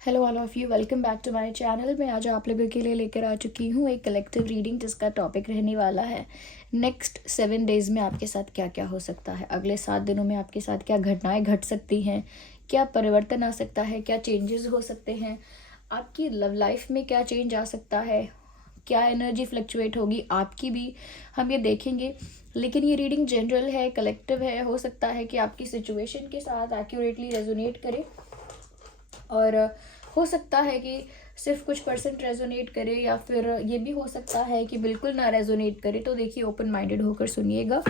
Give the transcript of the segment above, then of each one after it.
Hello all of you, welcome back to my channel. मैं आज आप लोगों के लिए लेकर आ चुकी हूँ एक कलेक्टिव रीडिंग जिसका टॉपिक रहने वाला है नेक्स्ट 7 डेज़ में आपके साथ क्या क्या हो सकता है। अगले 7 दिनों में आपके साथ क्या घटनाएं घट सकती हैं, क्या परिवर्तन आ सकता है, क्या चेंजेस हो सकते हैं, आपकी लव लाइफ में क्या चेंज आ सकता है, क्या एनर्जी फ्लक्चुएट होगी आपकी भी, हम ये देखेंगे। लेकिन ये रीडिंग जनरल है, कलेक्टिव है, हो सकता है कि आपकी सिचुएशन के साथ एक्यूरेटली रेजोनेट करे और हो सकता है कि सिर्फ कुछ परसेंट रेजोनेट करे या फिर ये भी हो सकता है कि बिल्कुल ना रेजोनेट करे। तो देखिए, ओपन माइंडेड होकर सुनिएगा,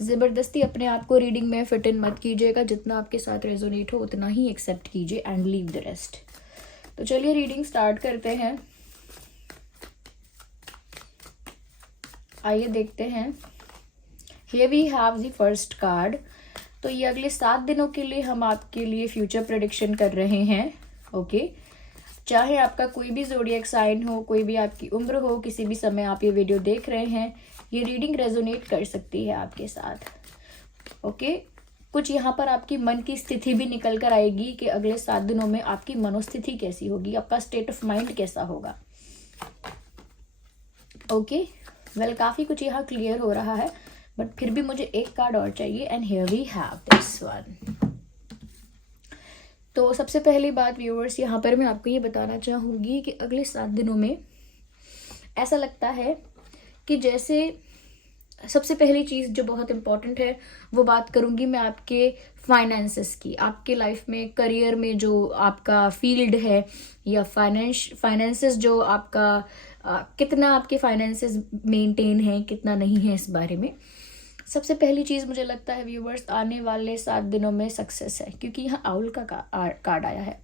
ज़बरदस्ती अपने आप को रीडिंग में फिट इन मत कीजिएगा। जितना आपके साथ रेजोनेट हो उतना ही एक्सेप्ट कीजिए एंड लीव द रेस्ट। तो चलिए रीडिंग स्टार्ट करते हैं। आइए देखते हैं। Here we have the first card. तो ये अगले 7 दिनों के लिए हम आपके लिए फ्यूचर प्रेडिक्शन कर रहे हैं। ओके, चाहे आपका कोई भी ज़ोडिएक साइन हो, कोई भी आपकी उम्र हो, किसी भी समय आप ये वीडियो देख रहे हैं, ये रीडिंग रेजोनेट कर सकती है आपके साथ। ओके, कुछ यहाँ पर आपकी मन की स्थिति भी निकल कर आएगी कि अगले 7 दिनों में आपकी मनोस्थिति कैसी होगी, आपका स्टेट ऑफ माइंड कैसा होगा। ओके, वेल काफ़ी कुछ यहाँ क्लियर हो रहा है, बट फिर भी मुझे एक कार्ड और चाहिए and here we have this one. तो सबसे पहली बात व्यूअर्स, यहाँ पर मैं आपको ये बताना चाहूँगी कि अगले 7 दिनों में ऐसा लगता है कि जैसे सबसे पहली चीज़ जो बहुत इम्पॉर्टेंट है वो बात करूँगी मैं आपके फाइनेंसेस की। आपके लाइफ में, करियर में जो आपका फील्ड है या फाइनेंसेस जो आपका कितना आपके फाइनेंसेस मेंटेन है, कितना नहीं है, इस बारे में सबसे पहली चीज़ मुझे लगता है व्यूवर्स, आने वाले 7 दिनों में सक्सेस है, क्योंकि यहाँ आउल का कार्ड आया है।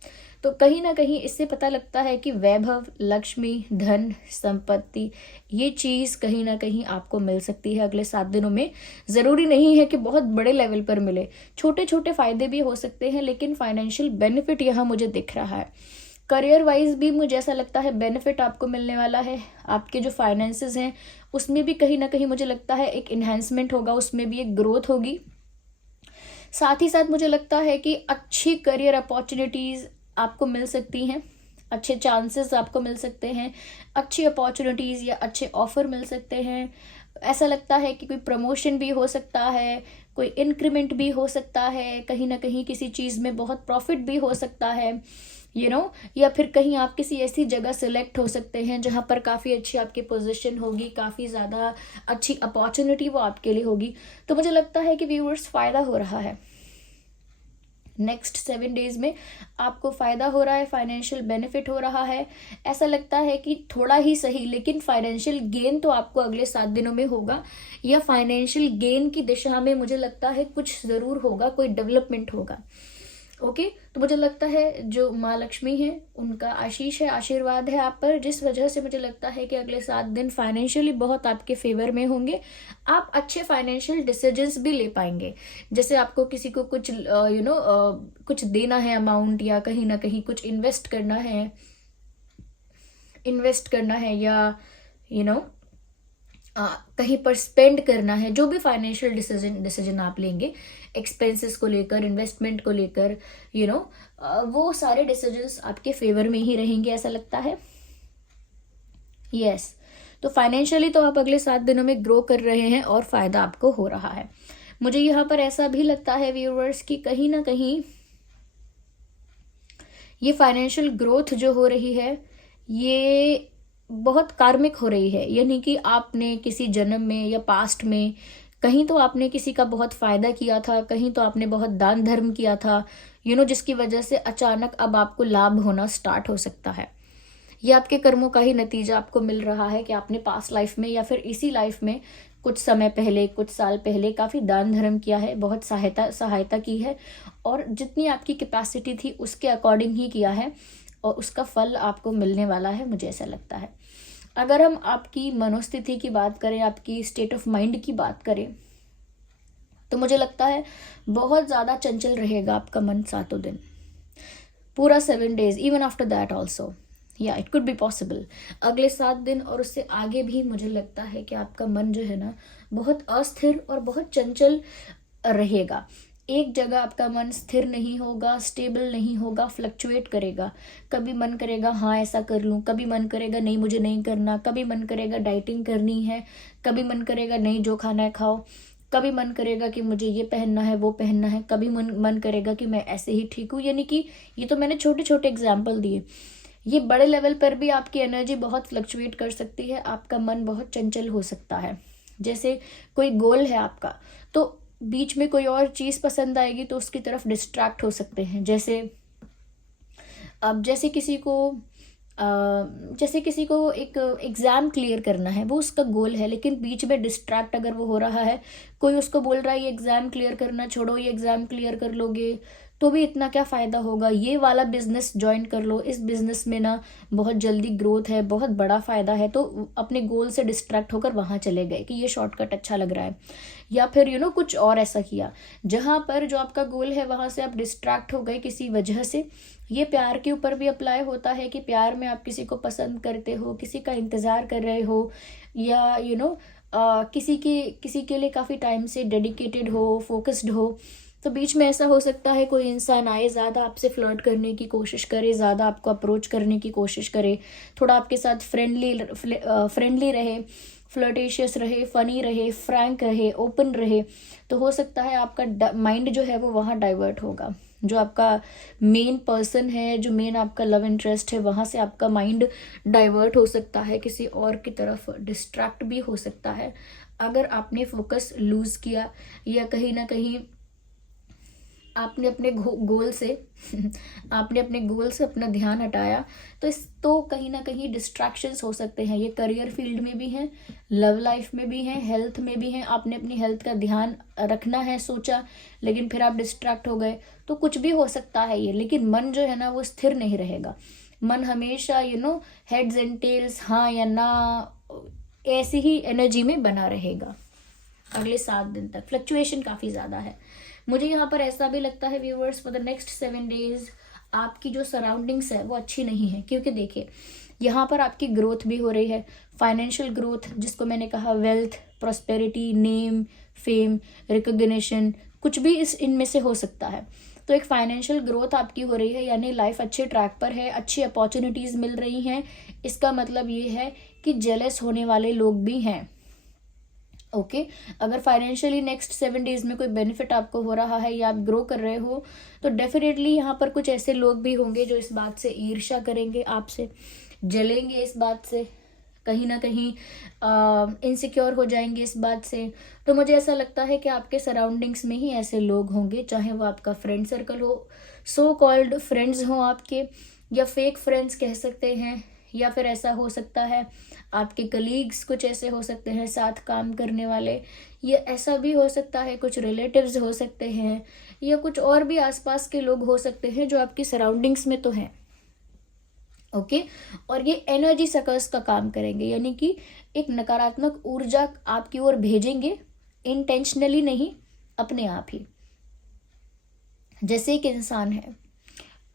तो कहीं ना कहीं इससे पता लगता है कि वैभव, लक्ष्मी, धन, संपत्ति, ये चीज़ कहीं ना कहीं आपको मिल सकती है अगले 7 दिनों में। ज़रूरी नहीं है कि बहुत बड़े लेवल पर मिले, छोटे छोटे फायदे भी हो सकते हैं, लेकिन फाइनेंशियल बेनिफिट यहाँ मुझे दिख रहा है। करियर वाइज भी मुझे ऐसा लगता है बेनिफिट आपको मिलने वाला है। आपके जो फाइनेंसेस हैं उसमें भी कहीं ना कहीं मुझे लगता है एक इन्हेंसमेंट होगा, उसमें भी एक ग्रोथ होगी। साथ ही साथ मुझे लगता है कि अच्छी करियर अपॉर्चुनिटीज़ आपको मिल सकती हैं, अच्छे चांसेस आपको मिल सकते हैं, अच्छी अपॉर्चुनिटीज़ या अच्छे ऑफर मिल सकते हैं। ऐसा लगता है कि कोई प्रमोशन भी हो सकता है, कोई इंक्रीमेंट भी हो सकता है, कहीं ना कहीं किसी चीज़ में बहुत प्रॉफिट भी हो सकता है, या फिर कहीं आप किसी ऐसी जगह सिलेक्ट हो सकते हैं जहाँ पर काफ़ी अच्छी आपकी पोजीशन होगी, काफ़ी ज़्यादा अच्छी अपॉर्चुनिटी वो आपके लिए होगी। तो मुझे लगता है कि व्यूअर्स फ़ायदा हो रहा है, नेक्स्ट 7 डेज में आपको फ़ायदा हो रहा है, फाइनेंशियल बेनिफिट हो रहा है। ऐसा लगता है कि थोड़ा ही सही लेकिन फाइनेंशियल गेन तो आपको अगले 7 दिनों में होगा, या फाइनेंशियल गेन की दिशा में मुझे लगता है कुछ ज़रूर होगा, कोई डेवलपमेंट होगा। ओके, तो मुझे लगता है जो माँ लक्ष्मी है उनका आशीष है, आशीर्वाद है आप पर, जिस वजह से मुझे लगता है कि अगले 7 दिन फाइनेंशियली बहुत आपके फेवर में होंगे। आप अच्छे फाइनेंशियल डिसीजंस भी ले पाएंगे। जैसे आपको किसी को कुछ कुछ देना है अमाउंट, या कहीं ना कहीं कुछ इन्वेस्ट करना है या कहीं पर स्पेंड करना है, जो भी फाइनेंशियल डिसीजन आप लेंगे, एक्सपेंसेस को लेकर, इन्वेस्टमेंट को लेकर, वो सारे डिसीजंस आपके फेवर में ही रहेंगे, ऐसा लगता है। यस, तो फाइनेंशियली तो आप अगले 7 दिनों में ग्रो कर रहे हैं और फायदा आपको हो रहा है। मुझे यहाँ पर ऐसा भी लगता है व्यूअर्स कि कहीं ना कहीं ये फाइनेंशियल ग्रोथ जो हो रही है ये बहुत कार्मिक हो रही है, यानी कि आपने किसी जन्म में या पास्ट में कहीं तो आपने किसी का बहुत फायदा किया था, कहीं तो आपने बहुत दान धर्म किया था, जिसकी वजह से अचानक अब आपको लाभ होना स्टार्ट हो सकता है। ये आपके कर्मों का ही नतीजा आपको मिल रहा है कि आपने पास्ट लाइफ में या फिर इसी लाइफ में कुछ समय पहले, कुछ साल पहले काफ़ी दान धर्म किया है, बहुत सहायता की है, और जितनी आपकी कैपेसिटी थी उसके अकॉर्डिंग ही किया है, और उसका फल आपको मिलने वाला है, मुझे ऐसा लगता है। अगर हम आपकी मनोस्थिति की बात करें, आपकी स्टेट ऑफ माइंड की बात करें, तो मुझे लगता है बहुत ज़्यादा चंचल रहेगा आपका मन 7 दिन, पूरा 7 days, even after that also, या इट कुड बी पॉसिबल। अगले 7 दिन और उससे आगे भी मुझे लगता है कि आपका मन जो है ना बहुत अस्थिर और बहुत चंचल रहेगा। एक जगह आपका मन स्थिर नहीं होगा, स्टेबल नहीं होगा, फ्लक्चुएट करेगा। कभी मन करेगा हाँ ऐसा कर लूँ, कभी मन करेगा नहीं मुझे नहीं करना, कभी मन करेगा डाइटिंग करनी है, कभी मन करेगा नहीं जो खाना है खाओ, कभी मन करेगा कि मुझे ये पहनना है वो पहनना है, कभी मन करेगा कि मैं ऐसे ही ठीक हूँ। यानी कि ये तो मैंने छोटे छोटे एग्जाम्पल दिए। ये बड़े लेवल पर भी आपकी एनर्जी बहुत फ्लक्चुएट कर सकती है, आपका मन बहुत चंचल हो सकता है। जैसे कोई गोल है आपका, तो बीच में कोई और चीज़ पसंद आएगी तो उसकी तरफ डिस्ट्रैक्ट हो सकते हैं। जैसे अब जैसे किसी को एक एग्ज़ाम क्लियर करना है, वो उसका गोल है, लेकिन बीच में डिस्ट्रैक्ट अगर वो हो रहा है, कोई उसको बोल रहा है ये एग्ज़ाम क्लियर करना छोड़ो, ये एग्ज़ाम क्लियर कर लोगे तो भी इतना क्या फ़ायदा होगा, ये वाला बिजनेस ज्वाइन कर लो, इस बिजनेस में ना बहुत जल्दी ग्रोथ है, बहुत बड़ा फ़ायदा है, तो अपने गोल से डिस्ट्रैक्ट होकर वहाँ चले गए कि ये शॉर्टकट अच्छा लग रहा है, या फिर कुछ और ऐसा किया जहाँ पर जो आपका गोल है वहाँ से आप डिस्ट्रैक्ट हो गए किसी वजह से। ये प्यार के ऊपर भी अप्लाई होता है कि प्यार में आप किसी को पसंद करते हो, किसी का इंतज़ार कर रहे हो, या किसी के लिए काफ़ी टाइम से डेडिकेटेड हो, फोकस्ड हो, तो बीच में ऐसा हो सकता है कोई इंसान आए, ज़्यादा आपसे फ्लर्ट करने की कोशिश करे, ज़्यादा आपको अप्रोच करने की कोशिश करे, थोड़ा आपके साथ फ्रेंडली रहे, फ्लर्टेशियस रहे, फ़नी रहे, फ्रैंक रहे, ओपन रहे, तो हो सकता है आपका माइंड जो है वो वहाँ डाइवर्ट होगा। जो आपका मेन पर्सन है, जो मेन आपका लव इंटरेस्ट है, वहाँ से आपका माइंड डाइवर्ट हो सकता है, किसी और की तरफ डिस्ट्रैक्ट भी हो सकता है अगर आपने फोकस लूज़ किया, या कहीं ना कहीं आपने अपने गोल से आपने अपने गोल से अपना ध्यान हटाया, तो कहीं ना कहीं डिस्ट्रैक्शंस हो सकते हैं। ये करियर फील्ड में भी हैं, लव लाइफ में भी हैं, हेल्थ में भी हैं। आपने अपनी हेल्थ का ध्यान रखना है सोचा, लेकिन फिर आप डिस्ट्रैक्ट हो गए, तो कुछ भी हो सकता है ये। लेकिन मन जो है ना वो स्थिर नहीं रहेगा। मन हमेशा हेड्स एंड टेल्स, हाँ या ना, ऐसी ही एनर्जी में बना रहेगा अगले 7 दिन तक। फ्लक्चुएशन काफ़ी ज़्यादा है। मुझे यहाँ पर ऐसा भी लगता है viewers, for the next 7 days आपकी जो सराउंडिंग्स है वो अच्छी नहीं है, क्योंकि देखिए यहाँ पर आपकी ग्रोथ भी हो रही है, फाइनेंशियल ग्रोथ, जिसको मैंने कहा wealth, prosperity, name, fame, recognition, कुछ भी इनमें से हो सकता है। तो एक फाइनेंशियल ग्रोथ आपकी हो रही है, यानी लाइफ अच्छे ट्रैक पर है, अच्छी अपॉर्चुनिटीज़ मिल रही हैं। इसका मतलब ये है कि जेलस होने वाले लोग भी हैं। ओके अगर फाइनेंशियली नेक्स्ट 7 डेज में कोई बेनिफिट आपको हो रहा है या आप ग्रो कर रहे हो, तो डेफिनेटली यहाँ पर कुछ ऐसे लोग भी होंगे जो इस बात से ईर्ष्या करेंगे, आपसे जलेंगे, इस बात से कहीं ना कहीं इनसिक्योर हो जाएंगे इस बात से। तो मुझे ऐसा लगता है कि आपके सराउंडिंग्स में ही ऐसे लोग होंगे, चाहे वो आपका फ्रेंड सर्कल हो, सो कॉल्ड फ्रेंड्स हो आपके, या फेक फ्रेंड्स कह सकते हैं, या फिर ऐसा हो सकता है आपके कलीग्स कुछ ऐसे हो सकते हैं साथ काम करने वाले, या ऐसा भी हो सकता है कुछ रिलेटिव्स हो सकते हैं, या कुछ और भी आसपास के लोग हो सकते हैं जो आपकी सराउंडिंग्स में तो हैं। ओके और ये एनर्जी सकर्स का काम करेंगे, यानी कि एक नकारात्मक ऊर्जा आपकी ओर भेजेंगे, इंटेंशनली नहीं, अपने आप ही। जैसे एक इंसान है,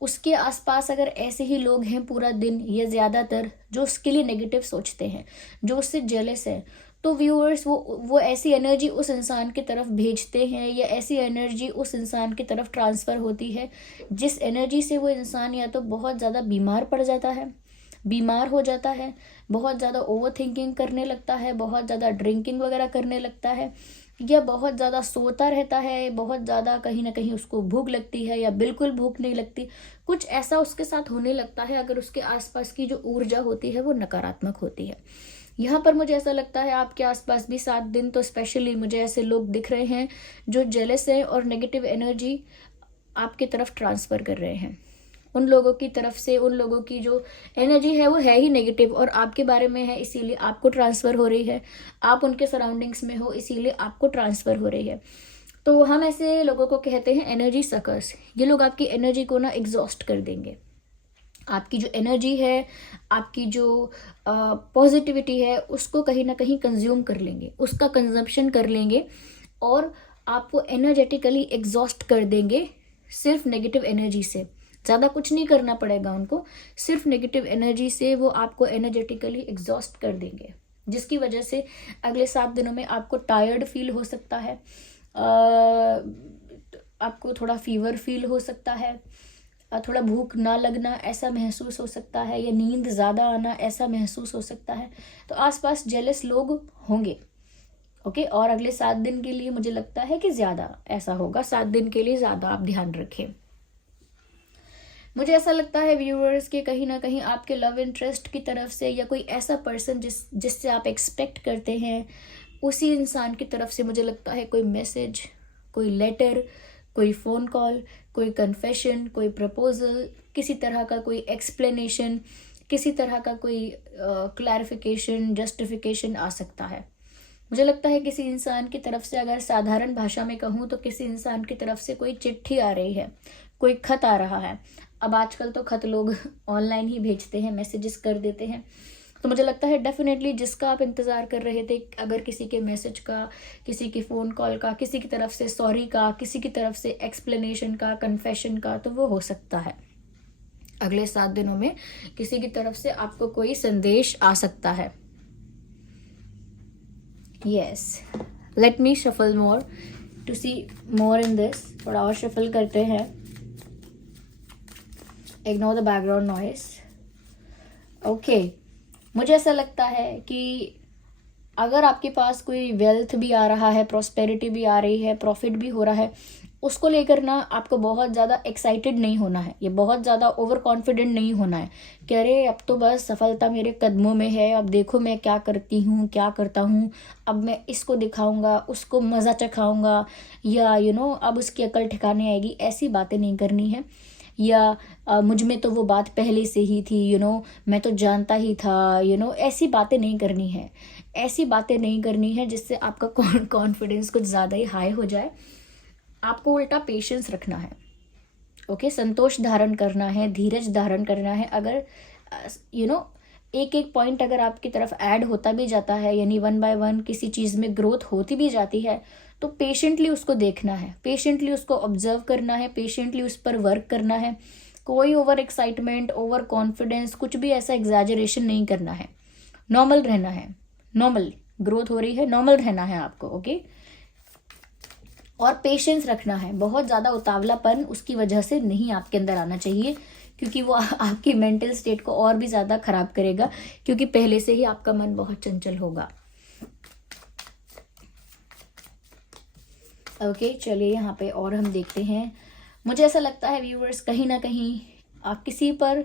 उसके आसपास अगर ऐसे ही लोग हैं पूरा दिन या ज़्यादातर जो उसके लिए नेगेटिव सोचते हैं, जो उससे जेलस है, तो व्यूअर्स वो ऐसी एनर्जी उस इंसान की तरफ भेजते हैं, या ऐसी एनर्जी उस इंसान की तरफ ट्रांसफ़र होती है जिस एनर्जी से वो इंसान या तो बहुत ज़्यादा बीमार पड़ जाता है, बीमार हो जाता है, बहुत ज़्यादा ओवर थिंकिंग करने लगता है, बहुत ज़्यादा ड्रिंकिंग वगैरह करने लगता है, या बहुत ज़्यादा सोता रहता है, बहुत ज़्यादा कहीं ना कहीं उसको भूख लगती है या बिल्कुल भूख नहीं लगती, कुछ ऐसा उसके साथ होने लगता है अगर उसके आसपास की जो ऊर्जा होती है वो नकारात्मक होती है। यहाँ पर मुझे ऐसा लगता है आपके आसपास भी 7 दिन तो स्पेशली मुझे ऐसे लोग दिख रहे हैं जो जेलस है और नेगेटिव एनर्जी आपकी तरफ ट्रांसफ़र कर रहे हैं। उन लोगों की तरफ से, उन लोगों की जो एनर्जी है वो है ही नेगेटिव और आपके बारे में है, इसीलिए आपको ट्रांसफ़र हो रही है। आप उनके सराउंडिंग्स में हो, इसीलिए आपको ट्रांसफ़र हो रही है। तो हम ऐसे लोगों को कहते हैं एनर्जी सकर्स। ये लोग आपकी एनर्जी को ना एग्जॉस्ट कर देंगे। आपकी जो एनर्जी है, आपकी जो पॉजिटिविटी है, उसको कहीं ना कहीं कंज्यूम कर लेंगे, उसका कंजम्पशन कर लेंगे और आपको एनर्जेटिकली एग्जॉस्ट कर देंगे सिर्फ नेगेटिव एनर्जी से। ज़्यादा कुछ नहीं करना पड़ेगा उनको, सिर्फ नेगेटिव एनर्जी से वो आपको एनर्जेटिकली एग्जॉस्ट कर देंगे, जिसकी वजह से अगले 7 दिनों में आपको टायर्ड फील हो सकता है, आपको थोड़ा फीवर फील हो सकता है, थोड़ा भूख ना लगना ऐसा महसूस हो सकता है, या नींद ज़्यादा आना ऐसा महसूस हो सकता है। तो आसपास जेलस लोग होंगे। ओके, और अगले 7 दिन के लिए मुझे लगता है कि ज़्यादा ऐसा होगा, 7 दिन के लिए ज़्यादा आप ध्यान रखें। मुझे ऐसा लगता है व्यूअर्स कि कहीं ना कहीं आपके लव इंटरेस्ट की तरफ से, या कोई ऐसा पर्सन जिससे आप एक्सपेक्ट करते हैं, उसी इंसान की तरफ से मुझे लगता है कोई मैसेज, कोई लेटर, कोई फ़ोन कॉल, कोई कन्फेशन, कोई प्रपोजल, किसी तरह का कोई एक्सप्लेनेशन, किसी तरह का कोई क्लैरिफिकेशन, जस्टिफिकेशन आ सकता है। मुझे लगता है किसी इंसान की तरफ से, अगर साधारण भाषा में कहूँ तो किसी इंसान की तरफ से कोई चिट्ठी आ रही है, कोई खत आ रहा है। अब आजकल तो खत लोग ऑनलाइन ही भेजते हैं, मैसेजेस कर देते हैं। तो मुझे लगता है डेफिनेटली जिसका आप इंतज़ार कर रहे थे, अगर किसी के मैसेज का, किसी की फ़ोन कॉल का, किसी की तरफ से सॉरी का, किसी की तरफ से एक्सप्लेनेशन का, कन्फेशन का, तो वो हो सकता है अगले 7 दिनों में किसी की तरफ से आपको कोई संदेश आ सकता है। Yes, let me shuffle more to see more in this. थोड़ा और शफल करते हैं। Ignore the background noise. Okay, मुझे ऐसा लगता है कि अगर आपके पास कोई वेल्थ भी आ रहा है, प्रॉस्पेरिटी भी आ रही है, प्रॉफिट भी हो रहा है, उसको लेकर ना आपको बहुत ज़्यादा एक्साइटेड नहीं होना है, ये बहुत ज़्यादा ओवर कॉन्फिडेंट नहीं होना है कि अरे अब तो बस सफलता मेरे कदमों में है, अब देखो मैं क्या करती हूँ, क्या करता हूँ, अब मैं इसको दिखाऊंगा, उसको मज़ा चखाऊंगा, या अब उसकी अकल ठिकाने आएगी। ऐसी बातें नहीं करनी है। या मुझ में तो वो बात पहले से ही थी, मैं तो जानता ही था, ऐसी बातें नहीं करनी है। ऐसी बातें नहीं करनी है जिससे आपका कॉन्फिडेंस कुछ ज़्यादा ही हाई हो जाए। आपको उल्टा पेशेंस रखना है। ओके, संतोष धारण करना है, धीरज धारण करना है। अगर एक एक पॉइंट अगर आपकी तरफ ऐड होता भी जाता है, यानी 1 बाय 1 किसी चीज़ में ग्रोथ होती भी जाती है, तो पेशेंटली उसको देखना है, पेशेंटली उसको ऑब्जर्व करना है, पेशेंटली उस पर वर्क करना है। कोई ओवर एक्साइटमेंट, ओवर कॉन्फिडेंस, कुछ भी ऐसा एग्जैजरेशन नहीं करना है। नॉर्मल रहना है, नॉर्मल ग्रोथ हो रही है, नॉर्मल रहना है आपको। ओके, और पेशेंस रखना है। बहुत ज़्यादा उतावलापन उसकी वजह से नहीं आपके अंदर आना चाहिए, क्योंकि वो आपकी मेंटल स्टेट को और भी ज़्यादा ख़राब करेगा, क्योंकि पहले से ही आपका मन बहुत चंचल होगा। ओके, चलिए यहाँ पे और हम देखते हैं। मुझे ऐसा लगता है व्यूअर्स, कहीं ना कहीं आप किसी पर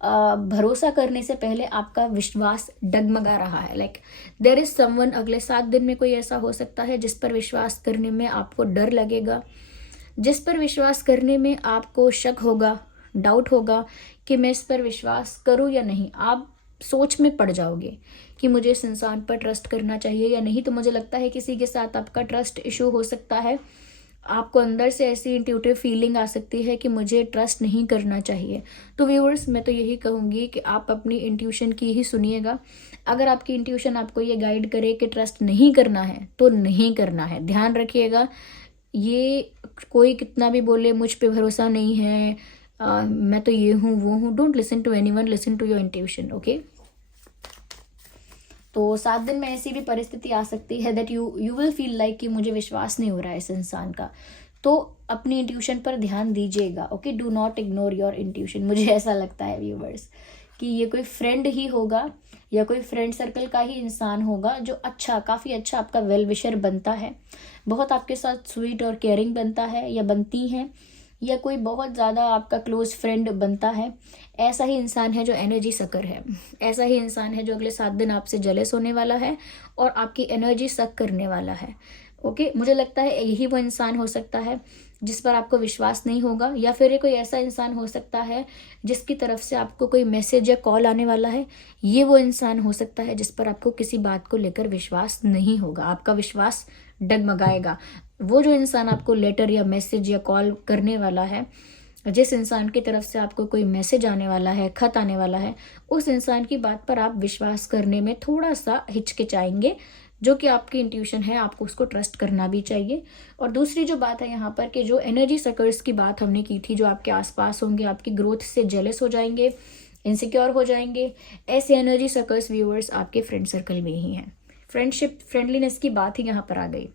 भरोसा करने से पहले आपका विश्वास डगमगा रहा है। लाइक देयर इज समवन, अगले 7 दिन में कोई ऐसा हो सकता है जिस पर विश्वास करने में आपको डर लगेगा, जिस पर विश्वास करने में आपको शक होगा, डाउट होगा कि मैं इस पर विश्वास करूं या नहीं। आप सोच में पड़ जाओगे कि मुझे इस इंसान पर ट्रस्ट करना चाहिए या नहीं। तो मुझे लगता है किसी के साथ आपका ट्रस्ट इशू हो सकता है। आपको अंदर से ऐसी इंट्यूटिव फीलिंग आ सकती है कि मुझे ट्रस्ट नहीं करना चाहिए। तो व्यूअर्स, मैं तो यही कहूँगी कि आप अपनी इंट्यूशन की ही सुनिएगा। अगर आपकी इंट्यूशन आपको ये गाइड करे कि ट्रस्ट नहीं करना है तो नहीं करना है। ध्यान रखिएगा, ये कोई कितना भी बोले मुझ पे भरोसा नहीं है, मैं तो ये हूँ वो हूँ, don't listen to anyone, listen to your intuition. Okay, तो 7 दिन में ऐसी भी परिस्थिति आ सकती है that you will feel like कि मुझे विश्वास नहीं हो रहा है इस इंसान का। तो अपनी इंट्यूशन पर ध्यान दीजिएगा। Okay, do not ignore your intuition. मुझे ऐसा लगता है व्यूवर्स कि ये कोई फ्रेंड ही होगा, या कोई फ्रेंड सर्कल का ही इंसान होगा जो अच्छा, काफ़ी अच्छा आपका वेल विशर बनता है, बहुत आपके साथ स्वीट और केयरिंग बनता है या बनती हैं, या कोई बहुत ज़्यादा आपका क्लोज फ्रेंड बनता है। ऐसा ही इंसान है जो एनर्जी सकर है। ऐसा ही इंसान है जो अगले 7 दिन आपसे जेलस होने वाला है और आपकी एनर्जी सक करने वाला है। ओके, मुझे लगता है यही वो इंसान हो सकता है जिस पर आपको विश्वास नहीं होगा, या फिर ये कोई ऐसा इंसान हो सकता है जिसकी तरफ से आपको कोई मैसेज या कॉल आने वाला है। ये वो इंसान हो सकता है जिस पर आपको किसी बात को लेकर विश्वास नहीं होगा, आपका विश्वास डगमगाएगा। वो जो इंसान आपको लेटर या मैसेज या कॉल करने वाला है, जिस इंसान की तरफ से आपको कोई मैसेज आने वाला है, खत आने वाला है, उस इंसान की बात पर आप विश्वास करने में थोड़ा सा हिचकिचाएंगे, जो कि आपकी इंट्यूशन है, आपको उसको ट्रस्ट करना भी चाहिए। और दूसरी जो बात है यहाँ पर कि जो एनर्जी सकर्स की बात हमने की थी, जो आपके आसपास होंगे, आपकी ग्रोथ से जेलस हो जाएंगे, इनसिक्योर हो जाएंगे, ऐसे एनर्जी सकर्स व्यूअर्स आपके फ्रेंड सर्कल में ही हैं। फ्रेंडशिप, फ्रेंडलीनेस की बात ही यहाँ पर आ गई।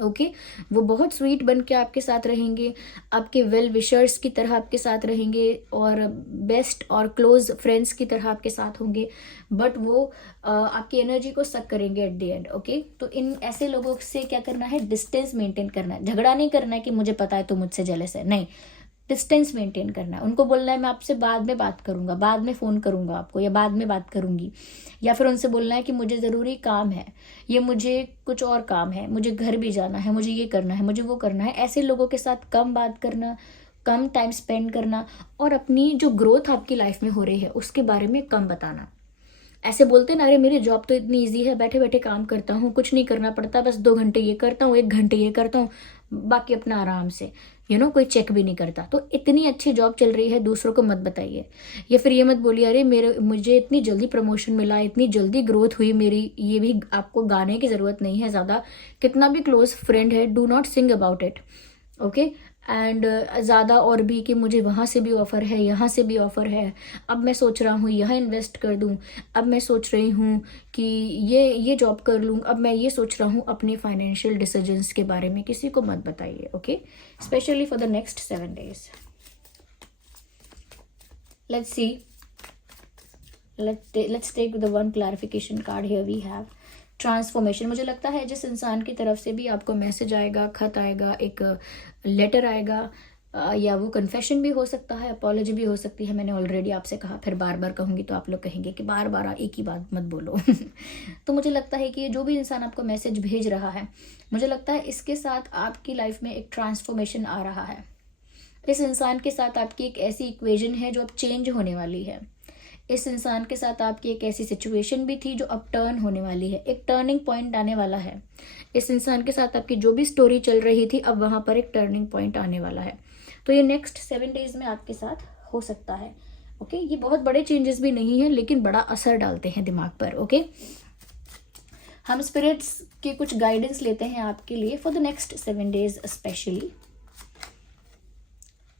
ओके वो बहुत स्वीट बन के आपके साथ रहेंगे, आपके वेल विशर्स की तरह आपके साथ रहेंगे और बेस्ट और क्लोज फ्रेंड्स की तरह आपके साथ होंगे, बट वो आपकी एनर्जी को सक करेंगे एट द एंड। ओके, तो इन ऐसे लोगों से क्या करना है, डिस्टेंस मेंटेन करना है। झगड़ा नहीं करना है कि मुझे पता है तो मुझसे जेलस है, नहीं, डिस्टेंस मेंटेन करना है। उनको बोलना है मैं आपसे बाद में बात करूंगा, बाद में फ़ोन करूंगा आपको, या बाद में बात करूंगी, या फिर उनसे बोलना है कि मुझे ज़रूरी काम है, ये मुझे कुछ और काम है, मुझे घर भी जाना है, मुझे ये करना है, मुझे वो करना है। ऐसे लोगों के साथ कम बात करना, कम टाइम स्पेंड करना, और अपनी जो ग्रोथ आपकी लाइफ में हो रही है उसके बारे में कम बताना। ऐसे बोलते ना, अरे मेरी जॉब तो इतनी इजी है, बैठे बैठे काम करता हूँ, कुछ नहीं करना पड़ता, बस 2 घंटे ये करता हूँ, 1 घंटे ये करता हूँ, बाकी अपना आराम से, कोई चेक भी नहीं करता। तो इतनी अच्छी जॉब चल रही है, दूसरों को मत बताइए, या फिर ये मत बोलिए अरे मुझे इतनी जल्दी प्रमोशन मिला, इतनी जल्दी ग्रोथ हुई मेरी। ये भी आपको गाने की ज़रूरत नहीं है ज़्यादा, कितना भी क्लोज फ्रेंड है, do not sing about it. Okay, and ज़्यादा और भी कि मुझे वहाँ से भी ऑफ़र है, यहाँ से भी ऑफ़र है, अब मैं सोच रहा हूँ यहाँ इन्वेस्ट कर दूँ, अब मैं सोच रही हूँ कि ये जॉब कर लूँ, अब मैं ये सोच रहा हूँ, अपने फाइनेंशियल डिसीजंस के बारे में किसी को मत बताइए। Okay, specially for the next 7 days। Let's see, let's take the one clarification card here we have transformation. मुझे लगता है जिस इंसान की तरफ से भी आपको मैसेज आएगा, खत आएगा, एक लेटर आएगा, या वो कन्फेशन भी हो सकता है, अपॉलॉजी भी हो सकती है। मैंने ऑलरेडी आपसे कहा, फिर बार बार कहूँगी तो आप लोग कहेंगे कि बार बार एक ही बात मत बोलो। तो मुझे लगता है कि जो भी इंसान आपको मैसेज भेज रहा है, मुझे लगता है इसके साथ आपकी लाइफ में एक ट्रांसफॉर्मेशन आ रहा है। इस इंसान के साथ आपकी एक ऐसी इक्वेशन है जो अब चेंज होने वाली है। इस इंसान के साथ आपकी एक ऐसी सिचुएशन भी थी जो अब टर्न होने वाली है, एक टर्निंग पॉइंट आने वाला है। इस इंसान के साथ आपकी जो भी स्टोरी चल रही थी, अब वहाँ पर एक टर्निंग पॉइंट आने वाला है। तो ये नेक्स्ट 7 days में आपके साथ हो सकता है। ओके, ये बहुत बड़े चेंजेस भी नहीं है, लेकिन बड़ा असर डालते हैं दिमाग पर। ओके, हम स्पिरिट्स के कुछ गाइडेंस लेते हैं आपके लिए for the next 7 days specially.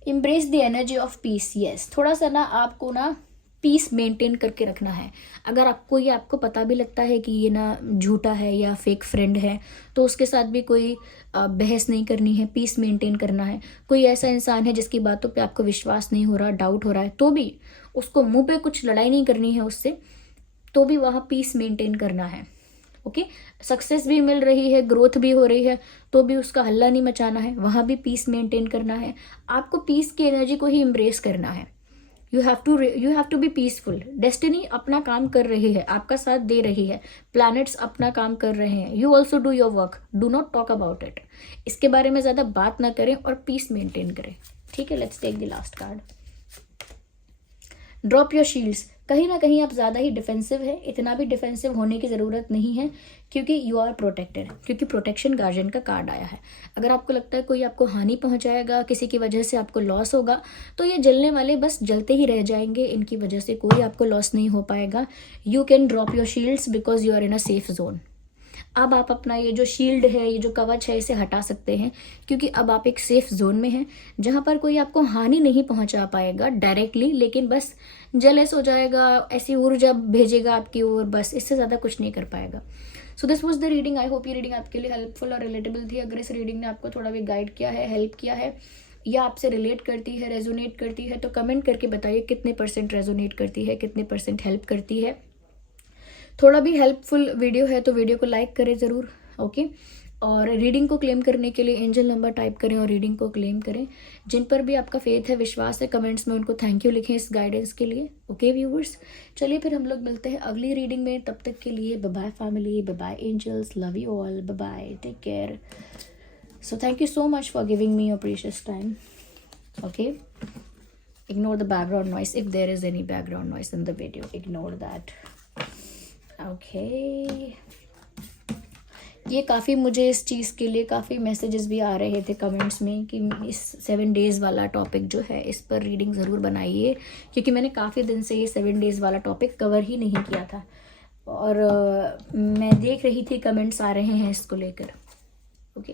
Embrace the energy of peace. Yes, थोड़ा सा ना आपको ना पीस मेंटेन करके रखना है। अगर आपको पता भी लगता है कि ये ना झूठा है या फेक फ्रेंड है, तो उसके साथ भी कोई बहस नहीं करनी है, पीस मेंटेन करना है। कोई ऐसा इंसान है जिसकी बातों पे आपको विश्वास नहीं हो रहा, डाउट हो रहा है, तो भी उसको मुंह पे कुछ लड़ाई नहीं करनी है उससे, तो भी वहाँ पीस मेंटेन करना है। ओके, सक्सेस भी मिल रही है, ग्रोथ भी हो रही है, तो भी उसका हल्ला नहीं मचाना है, वहाँ भी पीस मेंटेन करना है। आपको पीस की एनर्जी को ही एम्ब्रेस करना है। You have to be peaceful. Destiny अपना काम कर रही है, आपका साथ दे रही है, प्लैनेट्स अपना काम कर रहे हैं। You also do your work, do not talk about it. इसके बारे में ज़्यादा बात ना करें और पीस मेंटेन करें। ठीक है, let's take the last card. Drop your shields. कहीं ना कहीं आप ज़्यादा ही डिफेंसिव है, इतना भी डिफेंसिव होने की ज़रूरत नहीं है, क्योंकि यू आर प्रोटेक्टेड, क्योंकि प्रोटेक्शन गार्जियन का कार्ड आया है। अगर आपको लगता है कोई आपको हानि पहुंचाएगा, किसी की वजह से आपको लॉस होगा, तो ये जलने वाले बस जलते ही रह जाएंगे, इनकी वजह से कोई आपको लॉस नहीं हो पाएगा। You can drop your shields because you are in a safe zone. अब आप अपना ये जो शील्ड है, ये जो कवच है, इसे हटा सकते हैं, क्योंकि अब आप एक सेफ जोन में हैं, जहां पर कोई आपको हानि नहीं पहुंचा पाएगा डायरेक्टली, लेकिन बस जेलस हो जाएगा, ऐसी ऊर्जा भेजेगा आपकी ओर, बस इससे ज़्यादा कुछ नहीं कर पाएगा। So this was the reading. I hope ये रीडिंग आपके लिए हेल्पफुल और रिलेटेबल थी। अगर इस रीडिंग ने आपको थोड़ा भी गाइड किया है, हेल्प किया है, या आपसे रिलेट करती है, रेजोनेट करती है, तो कमेंट करके बताइए कितने % रेजोनेट करती है, कितने % हेल्प करती है। थोड़ा भी हेल्पफुल वीडियो है तो वीडियो को लाइक करें ज़रूर। ओके, और रीडिंग को क्लेम करने के लिए एंजल नंबर टाइप करें और रीडिंग को क्लेम करें। जिन पर भी आपका फेथ है, विश्वास है, कमेंट्स में उनको थैंक यू लिखें इस गाइडेंस के लिए। ओके व्यूवर्स, चलिए फिर हम लोग मिलते हैं अगली रीडिंग में। तब तक के लिए bye bye family, bye bye angels, love you all, bye bye, take care. So thank you so much for giving me your precious time. Okay, ignore the background noise. If there is any background noise in the video, ignore that. Okay, ये काफ़ी मुझे इस चीज़ के लिए काफ़ी messages भी आ रहे थे कमेंट्स में कि इस 7 days वाला टॉपिक जो है, इस पर रीडिंग ज़रूर बनाइए, क्योंकि मैंने काफ़ी दिन से ये 7 days वाला टॉपिक कवर ही नहीं किया था, और मैं देख रही थी कमेंट्स आ रहे हैं इसको लेकर। ओके,